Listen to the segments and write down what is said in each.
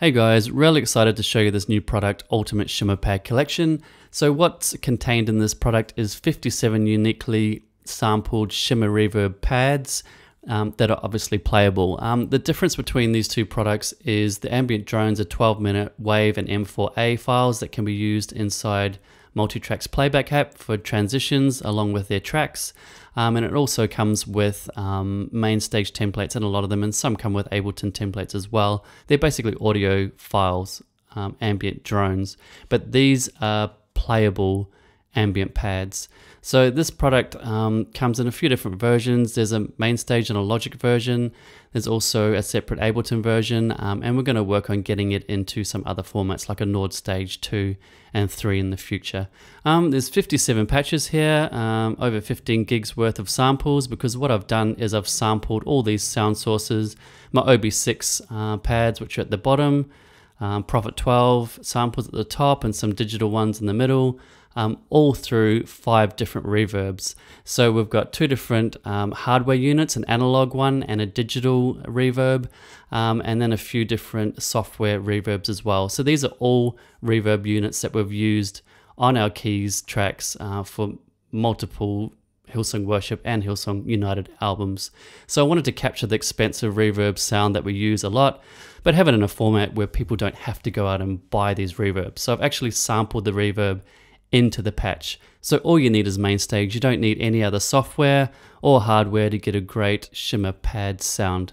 Hey guys, really excited to show you this new product, Ultimate Shimmer Pad Collection. So what's contained in this product is 57 uniquely sampled shimmer reverb pads that are obviously playable. The difference between these two products is the ambient drones are 12-minute WAV and M4A files that can be used inside Multitrack's playback app for transitions along with their tracks. And it also comes with main stage templates, and a lot of them, and some come with Ableton templates as well. They're basically audio files, ambient drones, but these are playable ambient pads. So this product comes in a few different versions. There's a main stage and a Logic version. There's also a separate Ableton version, and we're going to work on getting it into some other formats like a Nord Stage 2 and 3 in the future. There's 57 patches here, over 15 gigs worth of samples, because what I've done is I've sampled all these sound sources, my OB6 pads, which are at the bottom, Prophet 12 samples at the top, and some digital ones in the middle. All through 5 different reverbs. So we've got 2 different hardware units, an analog one and a digital reverb, and then a few different software reverbs as well. So these are all reverb units that we've used on our Keys tracks for multiple Hillsong Worship and Hillsong United albums. So I wanted to capture the expensive reverb sound that we use a lot, but have it in a format where people don't have to go out and buy these reverbs. So I've actually sampled the reverb into the patch. So all you need is main stage. You don't need any other software or hardware to get a great shimmer pad sound.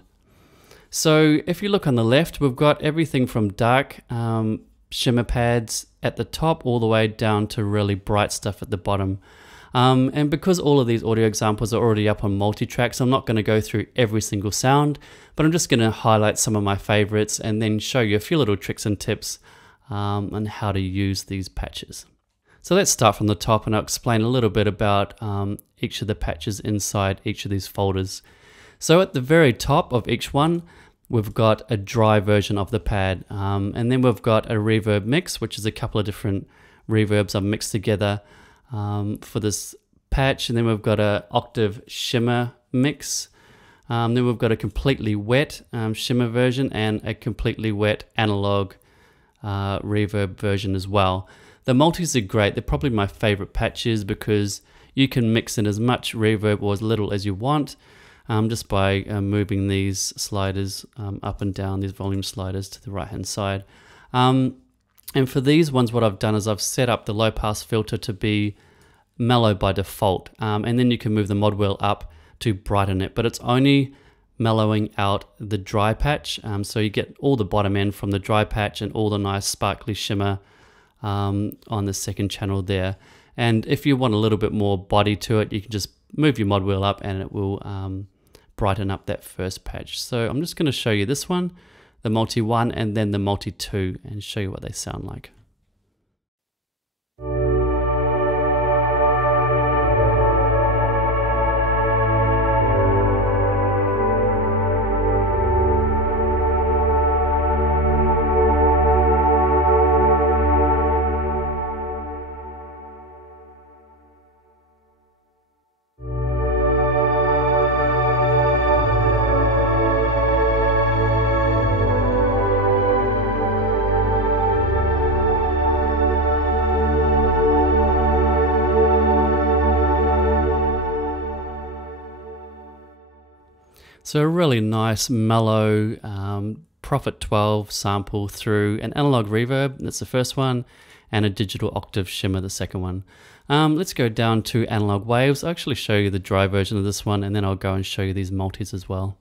So if you look on the left, we've got everything from dark shimmer pads at the top all the way down to really bright stuff at the bottom. And because all of these audio examples are already up on Multitracks, I'm not going to go through every single sound, but I'm just going to highlight some of my favorites and then show you a few little tricks and tips on how to use these patches. So let's start from the top, and I'll explain a little bit about each of the patches inside each of these folders. So at the very top of each one, we've got a dry version of the pad, and then we've got a reverb mix, which is a couple of different reverbs I've mixed together for this patch. And then we've got a octave shimmer mix. Then we've got a completely wet shimmer version and a completely wet analog reverb version as well. The multis are great. They're probably my favorite patches because you can mix in as much reverb or as little as you want just by moving these sliders up and down, these volume sliders to the right hand side. And for these ones, what I've done is I've set up the low pass filter to be mellow by default, and then you can move the mod wheel up to brighten it, but it's only mellowing out the dry patch, so you get all the bottom end from the dry patch and all the nice sparkly shimmer on the second channel there. And if you want a little bit more body to it, you can just move your mod wheel up and it will brighten up that first patch. So I'm just going to show you this one, the multi 1 and then the multi 2, and show you what they sound like. So a really nice mellow Prophet 12 sample through an analog reverb, that's the first one, and a digital octave shimmer, the second one. Let's go down to analog waves. I'll actually show you the dry version of this one, and then I'll go and show you these multis as well.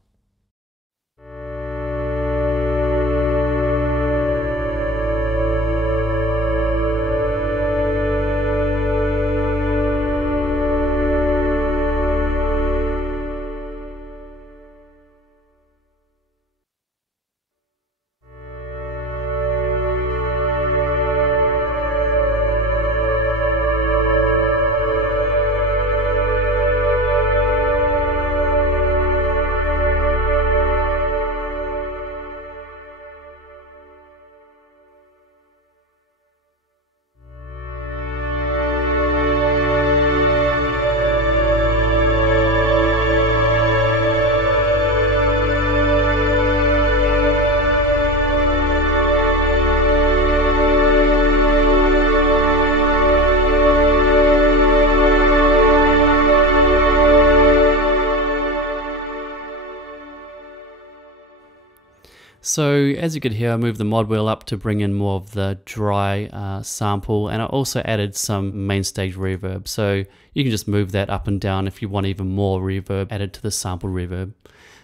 So as you could hear, I moved the mod wheel up to bring in more of the dry sample, and I also added some main stage reverb. So you can just move that up and down if you want even more reverb added to the sample reverb.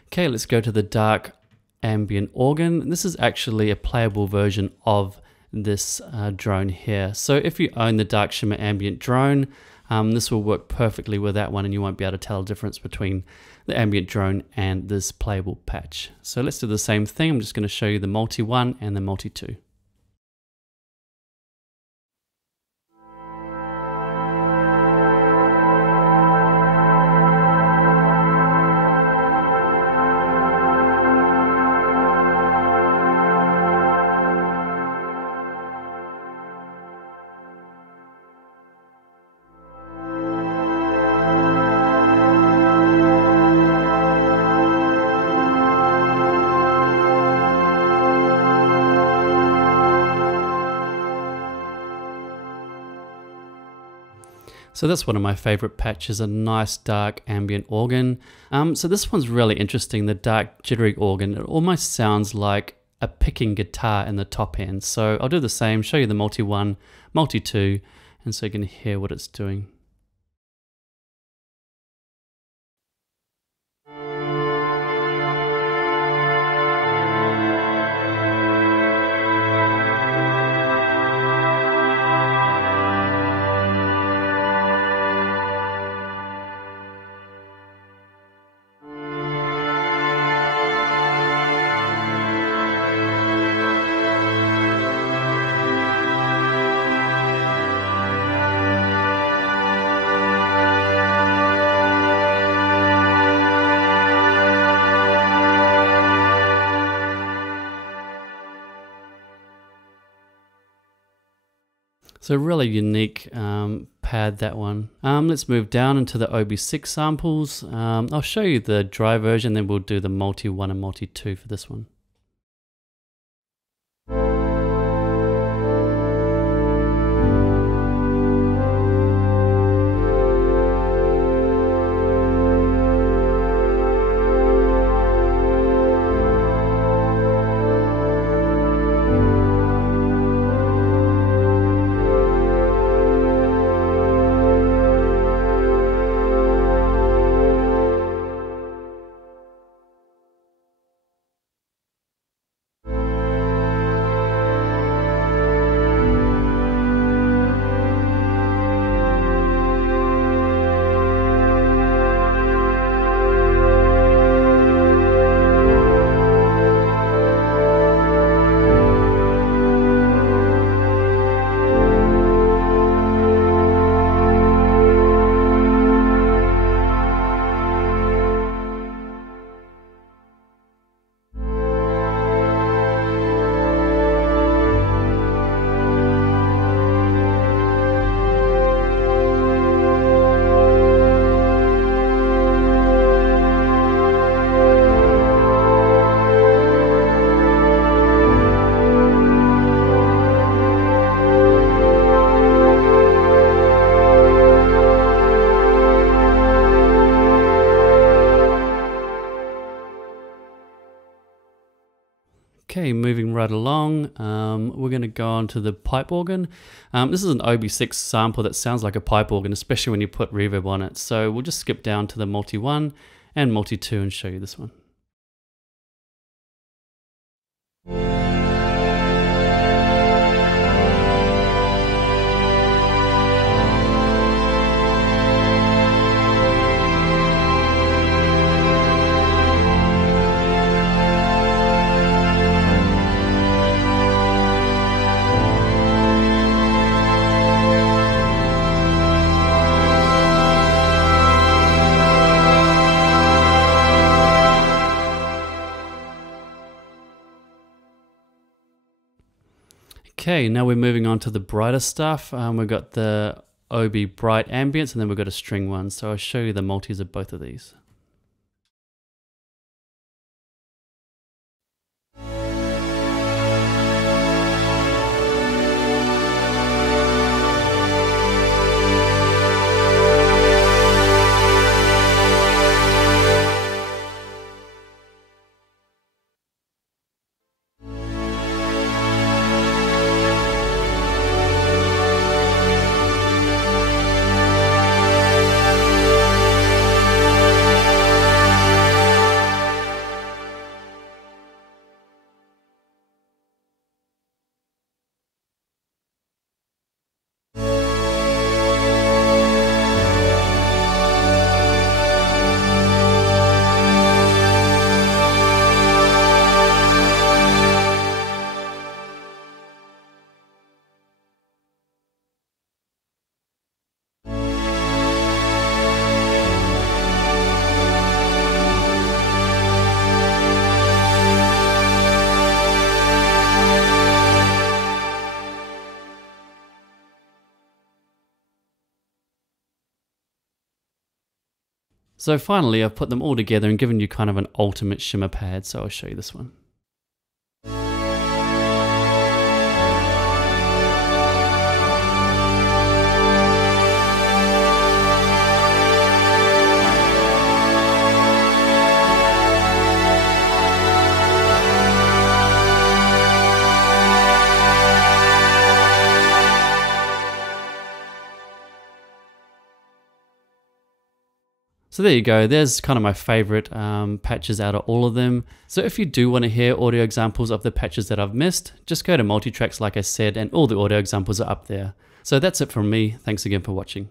Okay, let's go to the dark ambient organ. This is actually a playable version of this drone here. So if you own the Dark Shimmer ambient drone, this will work perfectly with that one, and you won't be able to tell the difference between the ambient drone and this playable patch. So let's do the same thing. I'm just going to show you the multi 1 and the multi 2. So that's one of my favorite patches, a nice dark ambient organ. So this one's really interesting, the dark jittery organ. It almost sounds like a picking guitar in the top end. So I'll do the same, show you the multi 1, multi 2, and so you can hear what it's doing. So really unique pad, that one. Let's move down into the OB6 samples. I'll show you the dry version, then we'll do the multi 1 and multi 2 for this one. Okay, moving right along, we're going to go on to the pipe organ. This is an OB6 sample that sounds like a pipe organ, especially when you put reverb on it. So we'll just skip down to the multi 1 and multi 2 and show you this one. Okay, now we're moving on to the brighter stuff. We've got the OB bright ambience, and then we've got a string one. So I'll show you the multis of both of these. So finally, I've put them all together and given you kind of an ultimate shimmer pad. So I'll show you this one. So there you go, there's kind of my favorite patches out of all of them. So if you do want to hear audio examples of the patches that I've missed, just go to Multitracks like I said, and all the audio examples are up there. So that's it from me, thanks again for watching.